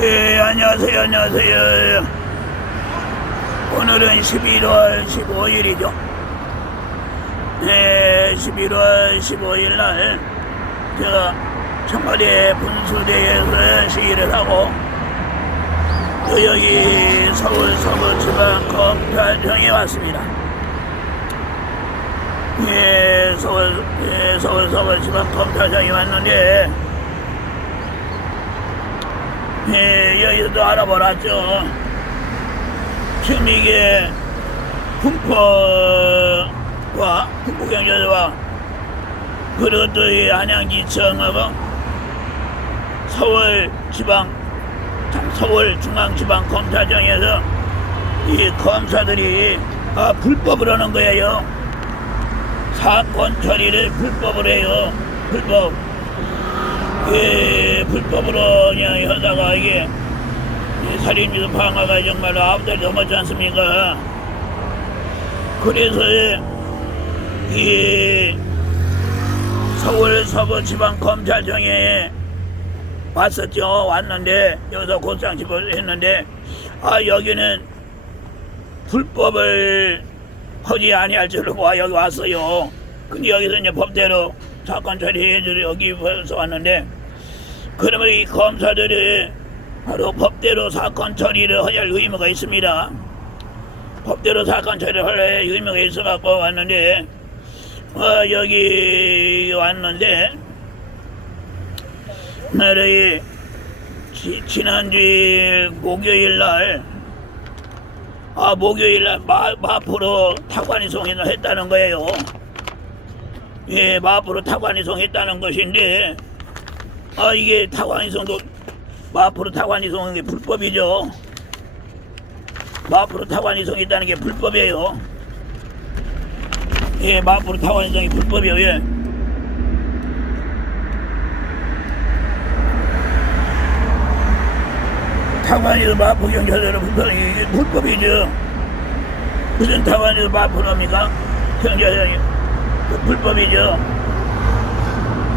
예, 안녕하세요, 안녕하세요. 오늘은 11월 15일이죠. 네, 11월 15일 날 제가 청와대 분수대에서 시위를 하고 또 여기 서울 서울지방검찰청에 왔습니다. 예, 서울, 예, 서울 서울지방검찰청에 왔는데 예, 여기서도 알아보았죠. 지금 이게 군포와 군포경찰서와 그리고 또이 안양지청하고 서울지방 서울중앙지방검찰청에서 이 검사들이 아, 불법을 하는 거예요. 사건 처리를 불법으로 해요. 불법. 예, 불법으로 그냥 하다가 이게 이 살인미도 방화가 정말로 아홉 달이 넘었지 않습니까? 그래서 이 서울 서부지방검찰청에 왔었죠. 왔는데 여기서 곧장 집을 했는데 아 여기는 불법을 하지 아니할 줄로 와 여기 왔어요. 근데 여기서 이제 법대로 사건 처리해 주려 여기 벌써 왔는데 그러면 이 검사들이 바로 법대로 사건 처리를 해야 할 의무가 있습니다. 법대로 사건 처리를 할 의무가 있어갖고 왔는데 어, 여기 왔는데 말이 지난주 목요일 날 아, 목요일 날 마, 마포로 타관이송을 했다는 거예요. 예, 마포로 타관이송했다는 것인데, 아, 이게 타관이송도, 마포로 타관이송은 게 불법이죠. 마포로 타관이송했다는 게 불법이에요. 예, 마포로 타관이송이 불법이에요, 예. 타관에서 마포 경찰서를 불법, 이게 불법이죠. 무슨 타관에서 마포랍니까? 경찰서이 그 불법이죠.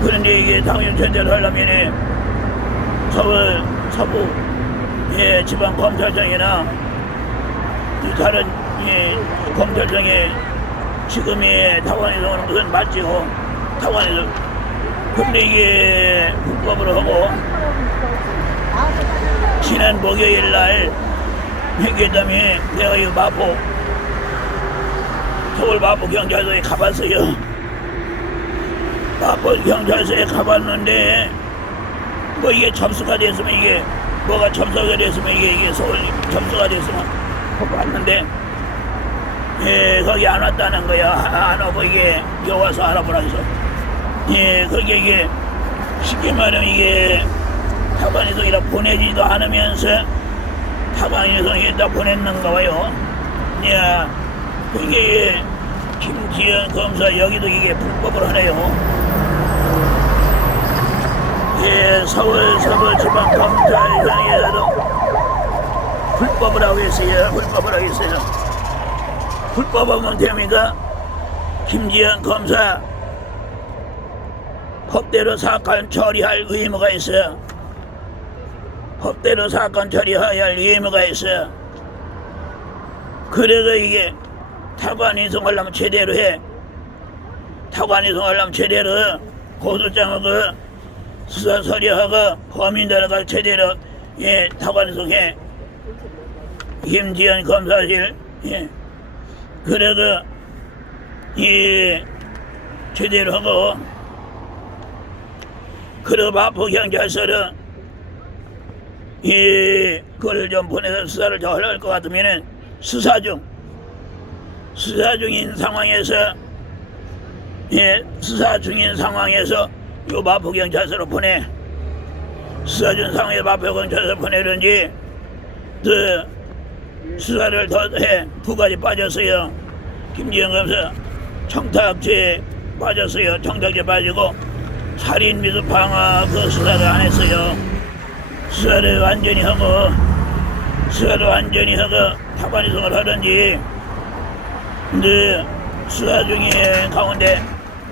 그런데 이게 당연 전제를 하려면 서울 서부 예, 지방 검찰청이나 이 다른 예, 검찰청에 지금의 타관에서 오는 것은 맞지요. 타관에서 근데 이게 불법으로 하고 지난 목요일 날 회계담에 내가 이 마포 서울 마포 경찰서에 가봤어요. 마포 경찰서에 가봤는데 뭐 이게 접수가 됐으면 이게 뭐가 접수가 됐으면 이게 이게 서울 접수가 됐으면 왔는데 예 거기 안 왔다는 거야 안 오고 이게 여기 와서 알아보라 해서 예 거기 이게 쉽게 말하면 이게 타반이송이라 보내지도 않으면서 타반이송에다 보냈는가 봐요. 야, 그게 김지현 검사 여기도 이게 불법을 하네요. 예, 서울 서울지방검찰청에서도 불법을 하고 있어요. 불법을 하고 있어요. 불법하면 됩니까? 김지현 검사 법대로 사건 처리할 의무가 있어요. 법대로 사건 처리해야 할 의무가 있어요. 그래서 이게 타관 이송하려면 제대로 해. 타관 이송하려면 제대로 고소장하고 수사 처리하고 범인들과 제대로 예 타관 이송해. 김지현 검사실 예. 그래서 이 제대로 하고 그리고 마포 경찰서는 이 그걸 좀 보내서 수사를 더 하려고 할것 같으면은 수사 중 수사 중인 상황에서 예 수사 중인 상황에서 요 마포 경찰서로 보내. 수사 중 상황에 마포 경찰서 보내든지 그 수사를 더 해. 두 가지 빠졌어요. 김지영 검사 청탁죄 빠졌어요. 청탁죄 빠지고 살인 미수 방화 그 수사를 안 했어요. 수사를 완전히 하고 수사를 완전히 하고 타관이송을 하든지 근데 수사 중인 가운데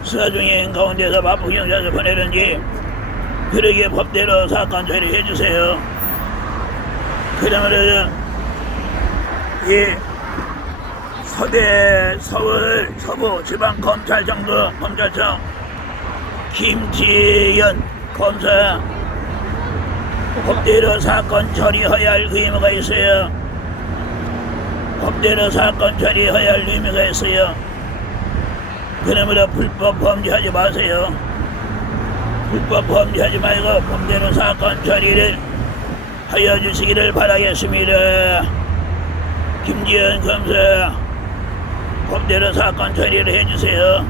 수사 중인 가운데서 마포 경찰서 보내든지 그러게 법대로 사건 처리해 주세요. 그러므로 이 서대 서울 서부 지방 검찰청도 검찰청 김지연 검사 법대로 사건 처리해야 할 의무가 있어요. 법대로 사건 처리해야 할 의무가 있어요. 그러므로 불법 범죄하지 마세요. 불법 범죄하지 말고 법대로 사건 처리를 하여 주시기를 바라겠습니다. 김지현 검사 법대로 사건 처리를 해주세요.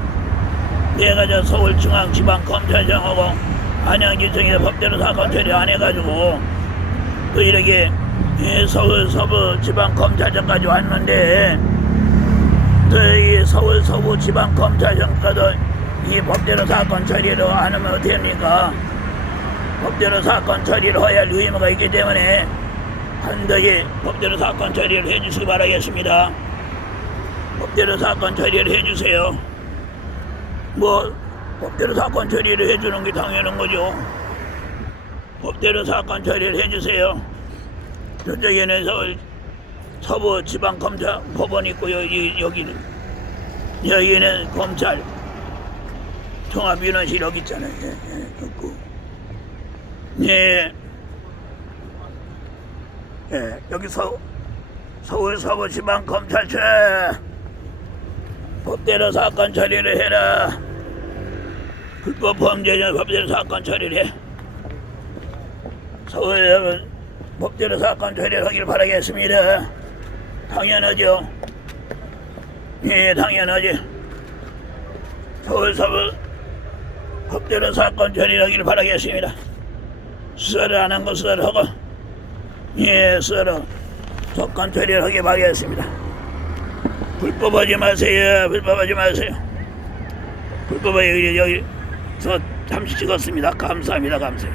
내가 저 서울중앙지방검찰청하고 안양지청에 법대로 사건 처리 안 해가지고 또 이렇게 이 서울 서부 지방검찰청까지 왔는데 저희 서울 서부 지방검찰청까지 이 법대로 사건 처리를 안 하면 어떡합니까? 법대로 사건 처리를 해야 할 의무가 있기 때문에 반드시 법대로 사건 처리를 해주시기 바라겠습니다. 법대로 사건 처리를 해주세요. 뭐 법대로 사건 처리를 해주는 게 당연한 거죠. 법대로 사건 처리를 해주세요. 저쪽에는 서울 서부 지방검찰 법원 있고요. 이- 여기는 여기는 검찰 종합위원실 여기 있잖아요. 예, 예, 있고. 예. 예, 여기서 서울 서부 지방 검찰청 법대로 사건 처리를 해라. 불법 범죄자 법대로 사건 처리를 해. 서울 법대로 사건 처리를 하길 바라겠습니다. 당연하죠. 예, 당연하지. 서울 서부 법대로 사건 처리를 하길 바라겠습니다. 수사를 안한거 수사를 하고 예, 수사로 사건 처리를 하길 바라겠습니다. 불법하지 마세요. 불법하지 마세요. 불법하게 여기 여기 저 잠시 찍었습니다. 감사합니다. 감사합니다.